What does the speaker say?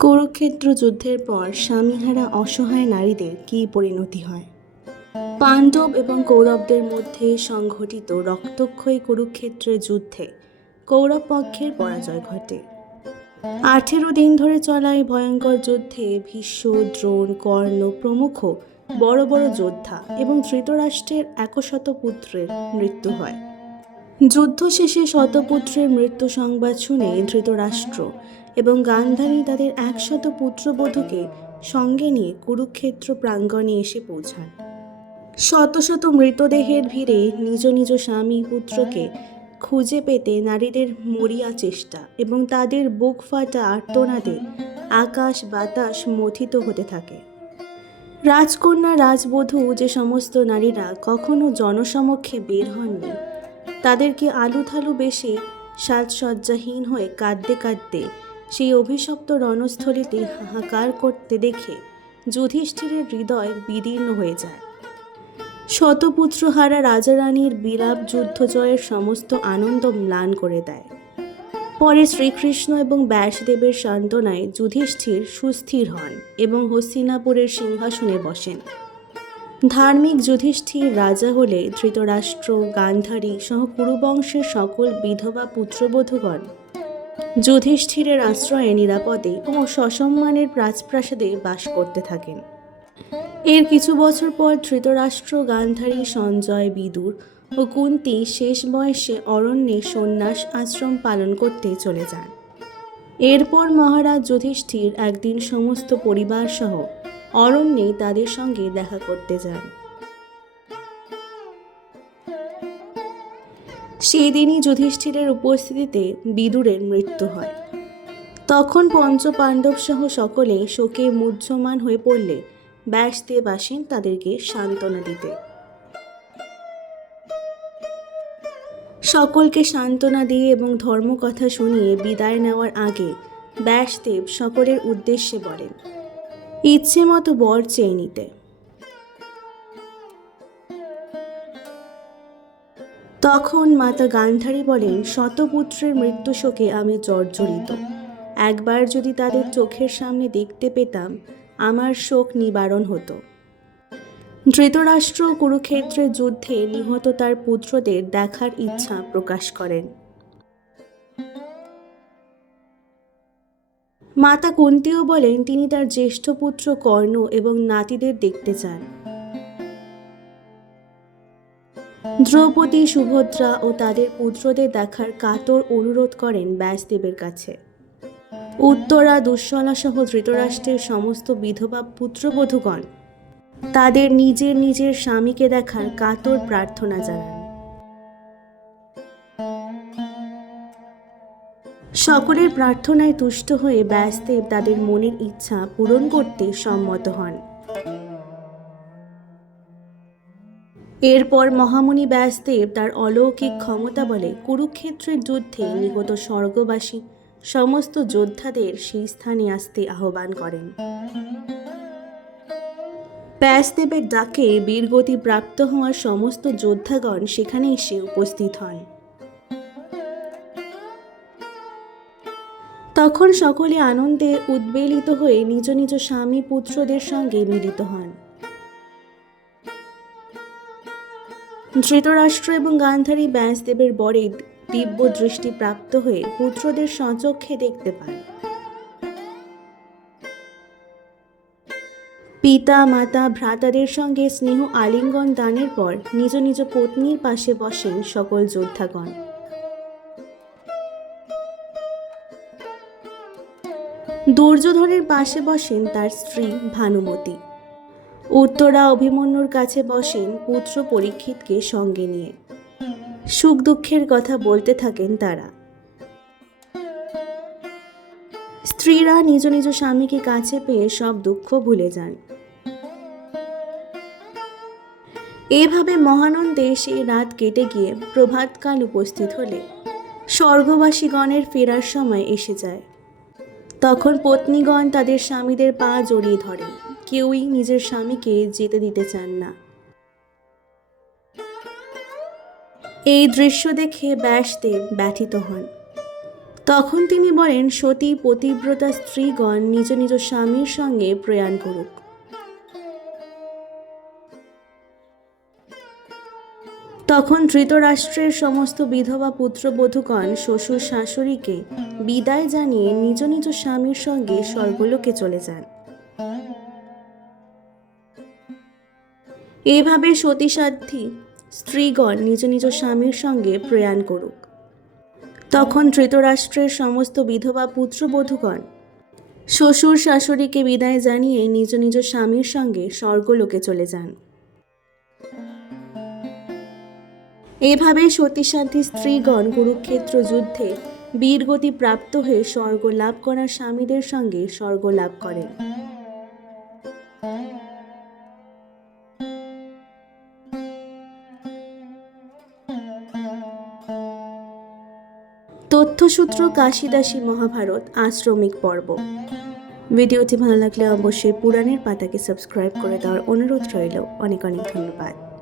কুরুক্ষেত্র যুদ্ধের পর স্বামীহারা অসহায় নারীদের কী পরিণতি হয়? পাণ্ডব এবং কৌরবদের মধ্যে সংঘটিত রক্তক্ষয়ী কুরুক্ষেত্রের যুদ্ধে কৌরব পক্ষের পরাজয় ঘটে। 18 দিন ধরে চলা এই ভয়ঙ্কর যুদ্ধে ভীষ্ম, দ্রোণ, কর্ণ প্রমুখ বড় বড় যোদ্ধা এবং ধৃতরাষ্ট্রের 100 পুত্রের মৃত্যু হয়। যুদ্ধ শেষে শতপুত্রের মৃত্যু সংবাদ শুনে ধৃতরাষ্ট্র এবং গান্ধারী তাদের 100 পুত্রবধূকে সঙ্গে নিয়ে কুরুক্ষেত্র প্রাঙ্গণে এসে পৌঁছান। শত শত মৃতদেহের ভিড়ে নিজ নিজ স্বামী পুত্রকে খুঁজে পেতে নারীদের মরিয়া চেষ্টা এবং তাদের বুক ফাটা আর্তনাদে আকাশ বাতাস মথিত হতে থাকে। রাজকন্যা রাজবধূ যে সমস্ত নারীরা কখনো জনসমক্ষে বের হননি, তাদেরকে আলুথালু বেশে সাজসজ্জাহীন হয়ে কাঁদতে কাঁদতে সেই অভিশপ্ত রণস্থলীতে হাহাকার করতে দেখে যুধিষ্ঠিরের হৃদয় বিদীর্ণ হয়ে যায়। শতপুত্রহারা রাজারানীর বিলাপ যুদ্ধ জয়ের সমস্ত আনন্দ ম্লান করে দেয়। পরে শ্রীকৃষ্ণ এবং ব্যাসদেবের সান্ত্বনায় যুধিষ্ঠির সুস্থির হন এবং হস্তিনাপুরের সিংহাসনে বসেন। ধার্মিক যুধিষ্ঠির রাজা হলে ধৃতরাষ্ট্র, গান্ধারী সহ কুরুবংশের সকল বিধবা পুত্রবধূগণ যুধিষ্ঠিরের আশ্রয়ে নিরাপদে ও সসম্মানের রাজপ্রাসাদে বাস করতে থাকেন। এর কিছু বছর পর ধৃতরাষ্ট্র, গান্ধারী, সঞ্জয়, বিদুর ও কুন্তী শেষ বয়সে অরণ্যে সন্ন্যাস আশ্রম পালন করতে চলে যান। এরপর মহারাজ যুধিষ্ঠির একদিন সমস্ত পরিবার সহ অরণ্যে তাদের সঙ্গে দেখা করতে যান। সেদিনই যুধিষ্ঠিরের উপস্থিতিতে বিদুরের মৃত্যু হয়। তখন পঞ্চপাণ্ডব সহ সকলে শোকে মুহ্যমান হয়ে পড়লে ব্যাসদেব আসেন তাদেরকে সান্ত্বনা দিতে। সকলকে সান্ত্বনা দিয়ে এবং ধর্মকথা শুনিয়ে বিদায় নেওয়ার আগে ব্যাসদেব সকলের উদ্দেশ্যে বলেন, ইচ্ছে মতো বর চেয়ে নিতে। তখন মাতা গান্ধারী বলেন, শতপুত্রের মৃত্যু শোকে আমি জর্জরিত। একবার যদি তাদের চোখের সামনে দেখতে পেতাম, আমার শোক নিবারণ হতো। ধৃতরাষ্ট্র কুরুক্ষেত্রের যুদ্ধে নিহত তার পুত্রদের দেখার ইচ্ছা প্রকাশ করেন। মাতা কুন্তীও বলেন তিনি তার জ্যেষ্ঠ পুত্র কর্ণ এবং নাতিদের দেখতে চান। দ্রৌপদী, সুভদ্রা ও তাদের পুত্রদের দেখার কাতর অনুরোধ করেন ব্যাসদেবের কাছে। উত্তরা, দুঃশলা সহ ধৃতরাষ্ট্রের সমস্ত বিধবা পুত্রবধূগণ তাদের নিজের নিজের স্বামীকে দেখার কাতর প্রার্থনা জানান। সকলের প্রার্থনায় তুষ্ট হয়ে ব্যাসদেব তাদের মনের ইচ্ছা পূরণ করতে সম্মত হন। এরপর মহামুনি ব্যাসদেব তার অলৌকিক ক্ষমতা বলে কুরুক্ষেত্রের যুদ্ধে নিহত স্বর্গবাসী সমস্ত যোদ্ধাদের সেই স্থানে আসতে আহ্বান করেন। ব্যাসদেবের ডাকে বীরগতি প্রাপ্ত হওয়া সমস্ত যোদ্ধাগণ সেখানে এসে উপস্থিত হন। তখন সকলে আনন্দে উদ্বেলিত হয়ে নিজ নিজ স্বামী পুত্রদের সঙ্গে মিলিত হন। ধৃতরাষ্ট্র এবং গান্ধারী ব্যাসদেবের বরে দিব্য দৃষ্টি প্রাপ্ত হয়ে পুত্রদের স্বচক্ষে দেখতে পান। পিতা, মাতা, ভ্রাতাদের সঙ্গে স্নেহ আলিঙ্গন দানের পর নিজ নিজ পত্নীর পাশে বসেন সকল যোদ্ধাগণ। দুর্যোধনের পাশে বসেন তার স্ত্রী ভানুমতি। উত্তরা অভিমন্যুর কাছে বসেন পুত্র পরীক্ষিতকে সঙ্গে নিয়ে। সুখ দুঃখের কথা বলতে থাকেন তারা। স্ত্রীরা নিজ নিজ স্বামীকে কাছে পেয়ে সব দুঃখ ভুলে যান। এভাবে মহানন্দে সেই রাত কেটে গিয়ে প্রভাতকাল উপস্থিত হলে স্বর্গবাসীগণের ফেরার সময় এসে যায়। তখন পত্নীগণ তাদের স্বামীদের পা জড়িয়ে ধরেন। কেউই নিজের স্বামীকে যেতে দিতে চান না। এই দৃশ্য দেখে ব্যাসদেব ব্যথিত হন। তখন তিনি বলেন, সতী পতিব্রতা স্ত্রীগণ নিজ নিজ স্বামীর সঙ্গে প্রয়াণ করুক। তখন ধৃতরাষ্ট্রের সমস্ত বিধবা পুত্রবধূগণ শ্বশুর শাশুড়িকে বিদায় জানিয়ে নিজ নিজ স্বামীর সঙ্গে স্বর্গলোকে চলে যান। এভাবে সতীসাধ্বী স্ত্রীগণ নিজ নিজ স্বামীর সঙ্গে প্রয়াণ করুক। তখন ধৃতরাষ্ট্রের সমস্ত বিধবা পুত্রবধূগণ শ্বশুর শাশুড়িকে বিদায় জানিয়ে নিজ নিজ স্বামীর সঙ্গে স্বর্গলোকে চলে যান। এভাবে সতীসাধ্বী স্ত্রীগণ কুরুক্ষেত্র যুদ্ধে বীরগতি প্রাপ্ত হয়ে স্বর্গ লাভ করার স্বামীদের সঙ্গে স্বর্গ লাভ করেন। তথ্যসূত্র কাশিদাসী মহাভারত আশ্রমিক পর্ব। ভিডিওটি ভালো লাগলে অবশ্যই পুরাণের পাতাকে সাবস্ক্রাইব করে দেওয়ার অনুরোধ রইল। অনেক অনেক ধন্যবাদ।